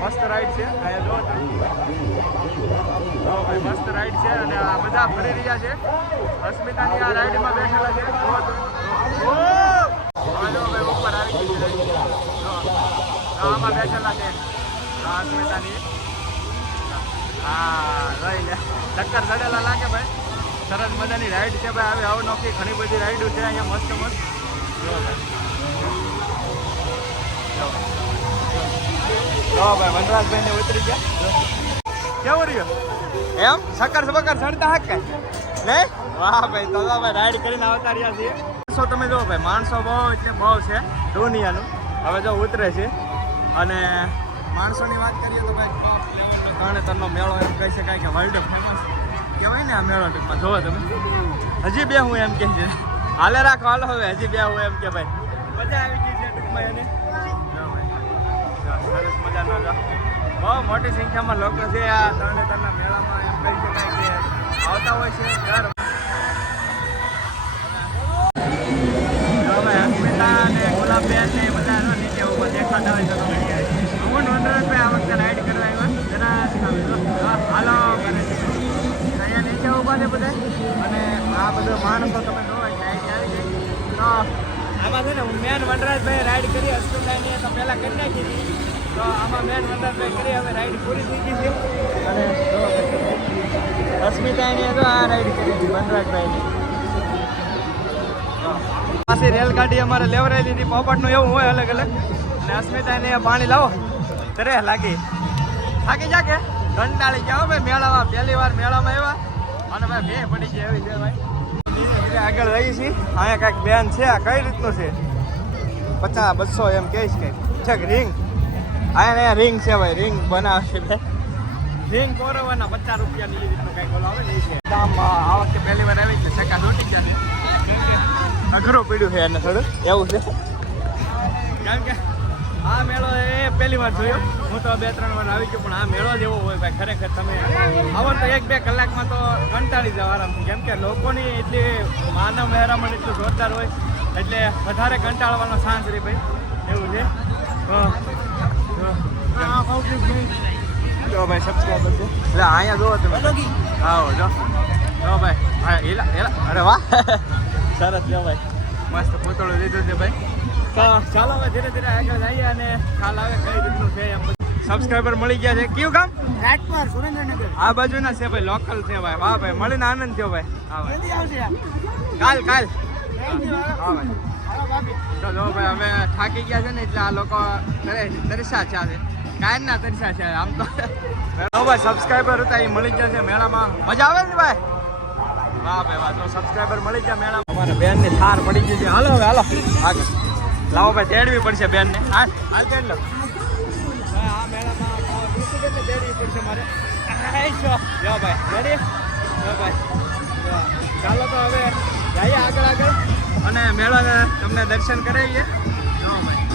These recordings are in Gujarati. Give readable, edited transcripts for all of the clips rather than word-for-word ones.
મસ્ત રાઈડ છે. અહીંયા જો ભાઈ મસ્ત રાઈડ છે અને આ બધા ફરી રહ્યા છે. અસ્મિતાની આ રાઈડમાં બેઠેલા છે. ભાઈ ઉપર આવી ગઈ છે. આમાં બેઠેલા છે અસ્મિતાની. હા રહી લે ચક્કર ચડેલા લાગે ભાઈ. સરસ મજાની રાઈડ છે ભાઈ. આવી અવનોખી ઘણી બધી રાઈડો છે અહીંયા મસ્ત મસ્ત. જો ભાઈ વનરાજભાઈ ને ઉતરી ગયા. કેવું રહ્યું એમ સકર સબકર ચડતા હક કઈ નહીં? વાહ ભાઈ તો ભાઈ રાઈડ કરીને આવતા રહ્યા છીએ. તમે જો ભાઈ માણસો બહુ એટલે બહુ છે દુનિયાનું. હવે જો ઉતરે છે અને માણસોની વાત કરીએ તો ભાઈ ટોપ લેવલનો તરણેતરનો મેળો એમ કહી શકાય કે વર્લ્ડ ફેમસ કહેવાય ને આ મેળો. ટૂંકમાં જોવો તમે હજી બે હું એમ કહે છે હાલે રાખો હાલો હવે હજી બે હું એમ કે ભાઈ મજા આવી ગઈ છે ટૂંકમાં એને. સરસ મજાનો બહુ મોટી સંખ્યામાં લોકો છે આ તરણેતરના મેળામાં એમ કહી શકાય કે આવતા હોય છે. અસ્મિતા અને ગુલાબબેન ને બધા નીચે ઉપર દેખાતા હોય તો હું વનરાજભાઈ આ વખતે રાઈડ કરવા આવ્યો જરા હાલો કરે છે. અહીંયા નીચે ઉભા છે બધા અને આ બધો માણસો તમે જોવો રાઈડ આવી ગઈ. તો આમાં છે ને હું મેન વનરાજભાઈ રાઈડ કરી અસ્મિતાની તો પહેલાં કરી નાખી હતી. તો આમાં મેન વનરાજભાઈ કરી હવે રાઈડ પૂરી થઈ ગઈ છે અને અસ્મિતાની તો આ રાઈડ કરી હતી વનરાજભાઈની. પાછી રેલગાડી અમારે લેવરાઈ લીધી. પોપટનું એવું હોય અલગ અલગ. અને અસ્મિતાને પાણી લાવો કરે લાગી થાકી જા કે કંટાળી જાઓ ભાઈ મેળામાં. પહેલી વાર મેળામાં આવ્યા અને ભાઈ બે પડી ગયા એવી છે ભાઈ. ધીરે ધીરે આગળ રહી છીએ. અહીંયા કાંઈક બેન છે આ કઈ રીતનું છે 50-200 એમ કહીશ કે છે રિંગ. અહીંયા રિંગ છે ભાઈ રિંગ બનાવશે ભાઈ. રિંગ કોરવાના 50 રૂપિયાની રીતનું કંઈક બોલાવે ને એ છે. આ વખતે પહેલી વાર આવી છે ચક્કા તૂટી જશે. અઘરું પીડ્યું છે એને થોડું એવું છે કારણ કે આ મેળો એ પહેલી વાર જોયો. હું તો 2-3 વાર આવી ગયો પણ આ મેળો જ એવો હોય ભાઈ. ખરેખર તમે આવો તો 1-2 કલાકમાં તો કંટાળી જાવ આરામથી. કેમ કે લોકોની એટલી માનવ મહેરામણ એટલું જોરદાર હોય એટલે વધારે કંટાળવાનો ચાન્સ રહે ભાઈ એવું છે. જો ભાઈ સબસ્ક્રાઈબર છે એટલે અહીંયા જોવો તમે. આવો જો ભાઈ હા એલા અરે વાહ સરસ છે ભાઈ. મસ્ત પૂતળું લીધું છે ભાઈ. તો ચાલો હવે ધીરે ધીરે આગળ જઈએ અને ખ્યાલ આવે કઈ રીતનું છે એમ. સબસ્ક્રાઈબર મળી ગયા છે. કયું ગામ? રાજપુર સુરેન્દ્રનગર. આ બાજુના છે ભાઈ લોકલ છે ભાઈ. વાહ ભાઈ મળીને આનંદ થયો ભાઈ. હા ભાઈ કાલ હા ભાઈ. તો જો ભાઈ અમે થાકી ગયા છે ને એટલે આ લોકો કરે તરસા છે કાયમ ના તરસા છે આમ તો. ભાઈ સબસ્ક્રાઈબર હતા એ મળી ગયા છે મેળામાં. મજા આવે ને ભાઈ? વાહ ભાઈ વાહ. તો સબસ્ક્રાઈબર મળી ગયા મેળામાં. અમારે બેનની થાર પડી ગઈ છે. હાલો હવે હાલો આગળ લાવો ભાઈ તેડવી પડશે બેનને. હાલ તેડ લો ભાઈ. આ મેળામાં તેડવી પડશે મારે. જો ભાઈ રેડી જો ભાઈ. ચાલો તો હવે જઈએ આગળ અને મેળાને તમને દર્શન કરાવીએ. જો ભાઈ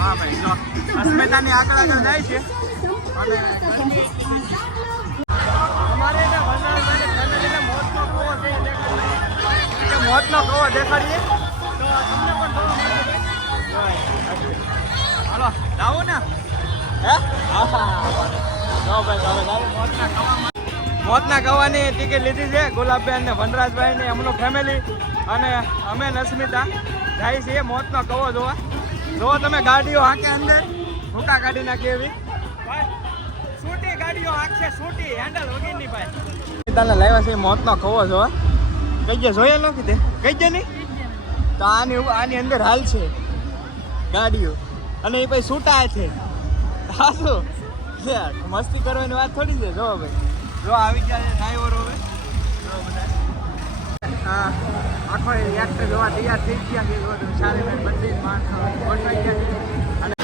હા ભાઈ જો અસ્મિતાની આગળ જાય છે અને અમારે મોતનો કવો દેખાડીએ તો તમને પણ હાલો જાઓ ને હે જો ભાઈ મોતના કવાની ટિકિટ લીધી છે. ગુલાબબેન ને વનરાજભાઈ ને એમનું ફેમિલી અને અમે અસ્મિતા જાય છીએ મોતનો કવો જોવા. જો તમે ગાડીઓ હાંકે અંદર ભૂકા કાઢી નાખી એવી છૂટી ગાડીઓ હાંકશે છૂટી હેન્ડલ વગેરેની ભાઈ. તને લાવ્યા છે મોતનો કવો જોવા. કઈ ગયા જોયા લો કીધે કઈ ગયા નહીં તો આની અંદર હાલ છે ગાડીઓ અને એ પછી છૂટા છે. હા શું મસ્તી કરવાની વાત થોડી છે. જો ભાઈ જો આવી ગયા છે ડ્રાઈવરો હવે હા આખો એક્ટર જોવા તૈયાર થઈ ગયા છે. સારી બધી માણસો ગોઠવાઈ ગયા છે અને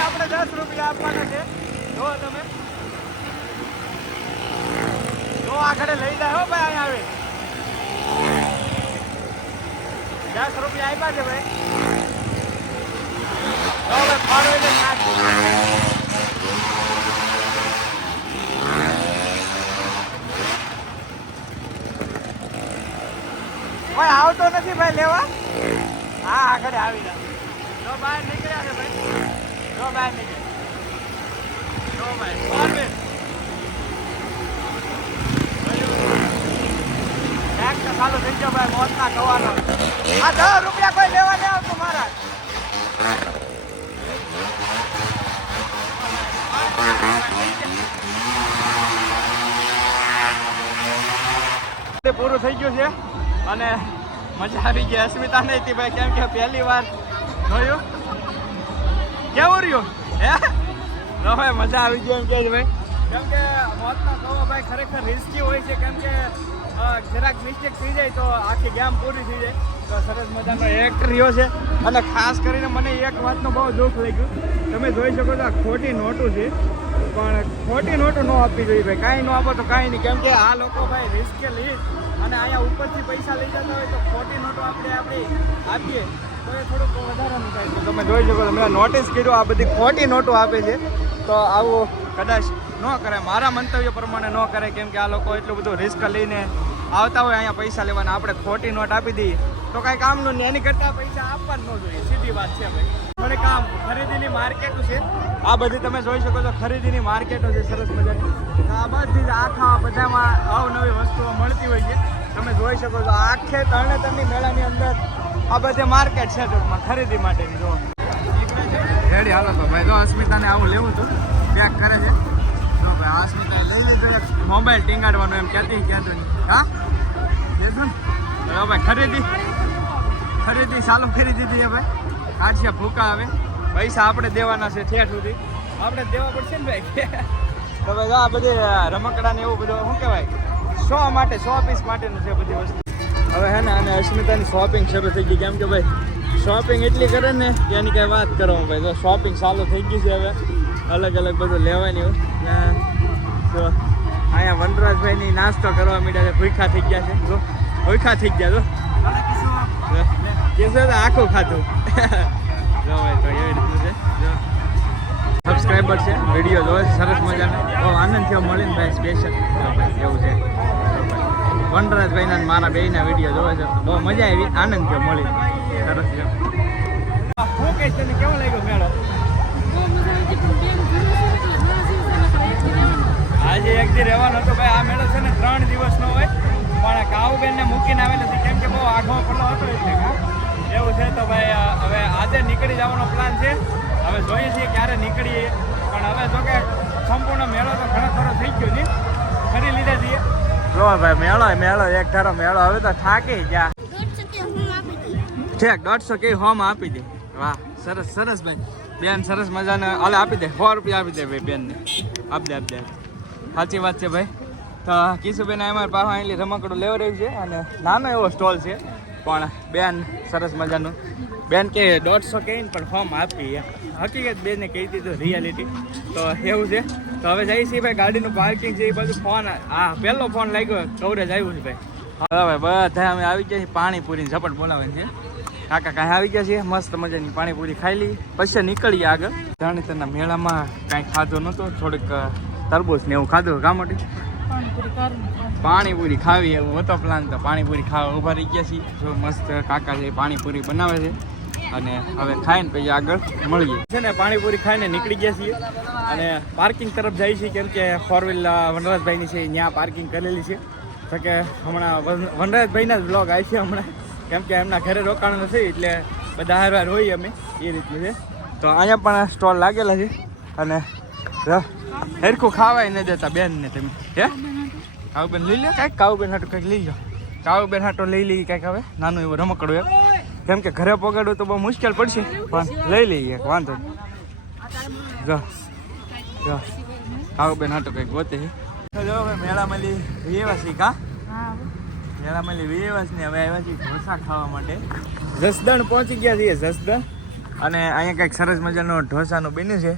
આપણે 10 રૂપિયા આપવાના છે. જો તમે જો આગળ લઈ જાય હો ભાઈ. અહીંયા આવે 10 રૂપિયા આપ્યા છે ભાઈ. જો ભાઈ ફાળો એટલે કોઈ આવતો નથી ભાઈ લેવા. હા આગળ આવી રહ્યા. જો બહાર નીકળ્યા છે ભાઈ. જો બહાર નીકળ્યા. જો ભાઈ બહાર બે. એક તો ચાલુ થઈ ગયો ભાઈ મોતના કવાનો. આ 10 રૂપિયા કોઈ લેવા નહીં આવતું મારા. પૂરું થઈ ગયું છે અને મજા આવી ગઈ. અસ્મિતા નહીં હતી ભાઈ કેમ કે પહેલી વાર જોયું. કેવું રહ્યું હે? ભાઈ મજા આવી ગઈ એમ કે ભાઈ કેમ કે મોતનો કવો ભાઈ ખરેખર રિસ્કી હોય છે કેમ કે જરાક મિસ્ટેક થઈ જાય તો આખી ગેમ પૂરી થઈ જાય. તો સરસ મજાનો એક્ટ રહ્યો છે અને ખાસ કરીને મને એક વાતનું બહુ દુઃખ લાગ્યું. તમે જોઈ શકો છો આ ખોટી નોટું છે પણ ખોટી નોટું ન આપવી જોઈએ ભાઈ. કાંઈ ન આપો તો કાંઈ નહીં કેમ કે આ લોકો ભાઈ રિસ્કે લઈ અને અહીંયા ઉપરથી પૈસા લઈ જતા હોય તો ખોટી નોટો આપણે આપીએ તો એ થોડુંક વધારાનું થાય છે. તમે જોઈ શકો છો મેં નોટિસ કર્યું આ બધી ખોટી નોટો આપે છે તો આવું કદાચ ન કરે. મારા મંતવ્ય પ્રમાણે ન કરે કેમ કે આ લોકો એટલું બધું રિસ્ક લઈને આવતા હોય અહીંયા પૈસા લેવાના. આપણે ખોટી નોટ આપી દઈએ તો કાંઈ કામનું નહીં. એની કરતાં પૈસા આપવા જ ન જોઈએ. સીધી વાત છે ભાઈ. થોડીક આમ ખરીદીની માર્કેટો છે આ બધી. તમે જોઈ શકો છો ખરીદીની માર્કેટો છે સરસ મજાની. આ બધી જ આખા બધામાં અવનવી વસ્તુઓ મળતી હોય છે. તમે જોઈ શકો છો આખે તરણેતરની મેળાની અંદર આ બધી માર્કેટ છે ટૂંકમાં ખરીદી માટેની. જો રેડી હાલો તો ભાઈ. જો અસ્મિતાને આવું લેવું હતું પેક કરે છે. જો ભાઈ અસ્મિતાએ લઈ લીધો એક મોબાઈલ ટીંગાડવાનો એમ કહેતી કહેતું નહીં. હા લેશું ને તો ભાઈ ખરીદી ચાલુ કરી દીધી છે ભાઈ. આઠિયા ભૂકા આવે પૈસા આપણે દેવાના છે ઠેઠ સુધી આપણે દેવા પડશે ને ભાઈ. તો ભાઈ આ બધી રમકડા ને એવું બધું શું કહેવાય શો માટે શો પીસ માટેનું છે બધી વસ્તુ. હવે હે ને અને અસ્મિતાની શોપિંગ શરૂ થઈ ગઈ કેમ કે ભાઈ શોપિંગ એટલી કરે ને એની કાંઈ વાત કરો ભાઈ. તો શોપિંગ ચાલુ થઈ ગઈ છે હવે અલગ અલગ બધું લેવાની હોય ને. તો અહીંયા વનરાજભાઈની નાસ્તો કરવા માંડ્યા છે. ભૂખા થઈ ગયા છે. જો ભૂખા થઈ ગયા જો કેસો તો આખું ખાધું. જો ભાઈ તો એવી રીતનું છે. જો સબસ્ક્રાઈબર છે વિડીયો જોવે સરસ મજાનો બહુ આનંદ થયો મળીને ભાઈ સ્પેશિયલ. ભાઈ એવું છે વનરાજભાઈના મારા બેયના વિડીયો જોવે છે બહુ મજા આવી આનંદ થયો મળીને સરસ છે. શું કહીશ તને કેવો લાગ્યો મેળો? આજે એક દી રહેવાનો હતો ભાઈ. આ મેળો છે ને 3 દિવસનો હોય પણ કાઉબેનને મૂકીને આવેલો છે કેમ કે બહુ આઘો પડલો હતો એટલે એવું છે. તો ભાઈ હવે આજે નીકળી જવાનો પ્લાન છે. હવે જોઈએ છીએ ક્યારે નીકળીએ પણ હવે જો કે સંપૂર્ણ મેળો તો ઘણો ખરો થઈ ગયો ને ફરી લીધા છીએ. જો ભાઈ મેળો એક ધારો મેળો હવે તો થાકી ગયા. ઠેક 150 કે હોમ આપી દે. વાહ સરસ સરસ ભાઈ. બેન સરસ મજાને હાલે આપી દે 100 રૂપિયા આપી દે ભાઈ બેનને. આપી દે સાચી વાત છે ભાઈ. તો કિશુબેન અમારી પાસે અહીંથી રમકડું લેવડાવ્યું છે અને નાનો એવો સ્ટોલ છે પણ બેન સરસ મજાનું બેન કે 150 કહીને પણ ફોર્મ આપી એમ હકીકત બેને કહી દીધું રિયાલિટી. તો એવું છે. તો હવે જઈએ છીએ ભાઈ ગાડીનું પાર્કિંગ છે એ બાજુ. ફોન પહેલો ફોન લાગ્યો કવરેજ આવ્યું છે ભાઈ. હવે બધા અમે આવી ગયા છીએ પાણીપુરીની ઝપટ બોલાવાની છે. કાકા કાંઈ આવી ગયા છીએ મસ્ત મજાની પાણીપુરી ખાઈ લઈ પછી નીકળીએ આગળ. તરણેતરના મેળામાં કાંઈ ખાધું નહોતું થોડીક તરબૂચ ને એવું ખાધું ગામોટી પાણીપુરી ખાવી એવું હતો પ્લાન. તો પાણીપુરી ખાવા ઊભા રહી ગયા છીએ. જો મસ્ત કાકા છે પાણીપુરી બનાવે છે અને હવે ખાઈને પછી આગળ મળીએ છે ને. પાણીપુરી ખાઈને નીકળી ગયા છીએ અને પાર્કિંગ તરફ જઈએ છીએ કેમ કે 4 વ્હીલ વનરાજભાઈની છે ત્યાં પાર્કિંગ કરેલી છે. તો કે હમણાં વનરાજભાઈના જ બ્લોગ આવી છે હમણાં કેમ કે એમના ઘરે રોકાણ નથી એટલે બધા હારવાર હોઈએ અમે એ રીતનું છે. તો અહીંયા પણ સ્ટોલ લાગેલા છે અને હેરખું ખાવાય ન દેતા બેનને. તમે હે કાઉબેન લઈ લો કાંઈક કાઉબેન હાટો કંઈક લઈ લો. કાઉબેન હાટો લઈ લઈએ કાંઈક હવે નાનું એવું રમકડું એમ કેમ કે ઘરે પકડવું તો બહુ મુશ્કેલ પડશે પણ લઈ લઈએ વાંધો નહીં. જો જો કાઉબેન હાટો કંઈક ગોતે છે. જો હવે મેળામાં વેવા છીએ કા મેળામાં વેવા ને હવે આવ્યા છીએ ઢોસા ખાવા માટે. જસદણ પહોંચી ગયા છીએ જસદણ અને અહીંયા કંઈક સરસ મજાનું ઢોસાનું બન્યું છે.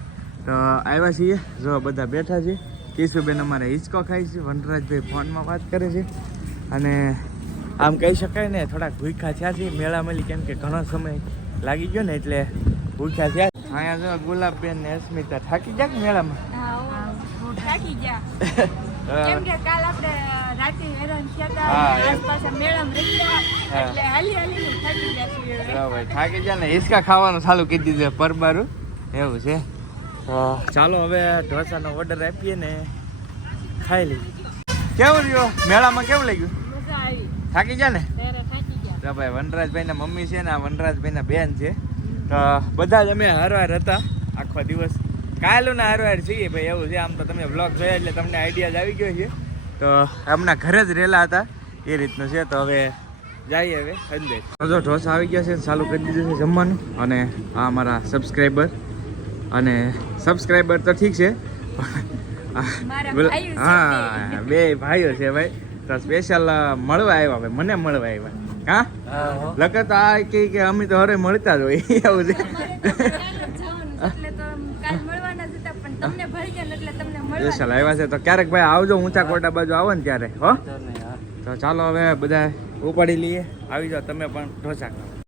તો આવ્યા છીએ જો બધા બેઠા છે. કિશુબેન અમારે હિંચકો ખાય છે. વનરાજભાઈ ફોનમાં વાત કરે છે અને આમ કહી શકાય ને થોડાક ભૂખ્યા થયા છે મેળામાં કેમ કે ઘણો સમય લાગી ગયો ને એટલે ભૂખ્યા થયા. અહીંયા જો ગુલાબબેન ને અસ્મિતા થાકી ગયા મેળામાં. થાકી ગયા કેમ કે કાલ આપણે રાતે હેરાન થયા હા, હતા એમ. આસપાસ મેળામાં રહીયા હા. એટલે હાલી થાકી ગયા છીએ હવે. હા ભાઈ થાકી જાય ને હિસકા ખાવાનું ચાલુ કરી દીધું છે પરબારું એવું છે તો ચાલો હવે ઢોસાનો ઓર્ડર આપીએ ને ખાઈ લઈએ. કેવું રહ્યો મેળામાં કેવું લાગ્યું? મજા આવી થાકી ગયા ને? ત્યારે થાકી ગયા. તો ભાઈ વનરાજભાઈના મમ્મી છે ને આ વનરાજભાઈના બેન છે તો બધા જ અમે હરવાર હતા આખો દિવસ કાલના હરવાર છીએ ભાઈ એવું છે. આમ તો તમે બ્લોગ જોયા એટલે તમને આઈડિયા જ આવી ગયો છે તો હમણાં ઘરે જ રહેલા હતા એ રીતનું છે. તો હવે જઈએ હવે અંદર. જો ઢોસા આવી ગયા છે ચાલુ કરી દીધું છે જમવાનું અને આ અમારા સબસ્ક્રાઈબર અને સબસ્ક્રાઈબર તો ઠીક છે મારા ભાઈઓ છે હા બે ભાઈઓ છે ભાઈ તો સ્પેશિયલ મળવા આવ્યા ભાઈ મને મળવા આવ્યા હા લગત આ કે અમે તો હરે મળતા જ હોય એવું છે અમારે તો કાલે જવાનું છે એટલે તો કાલ મળવાના જ હતા પણ તમને ભળી ગયા ને એટલે તમને મળવા સ્પેશિયલ આવ્યા છે તો ક્યારેક ભાઈ આવજો ઊંચા કોટા બાજુ આવો ને ત્યારે હો તો ચાલો હવે બધા ઉપાડી લઈએ આવી જાઓ તમે પણ ઢોસા ખાઓ.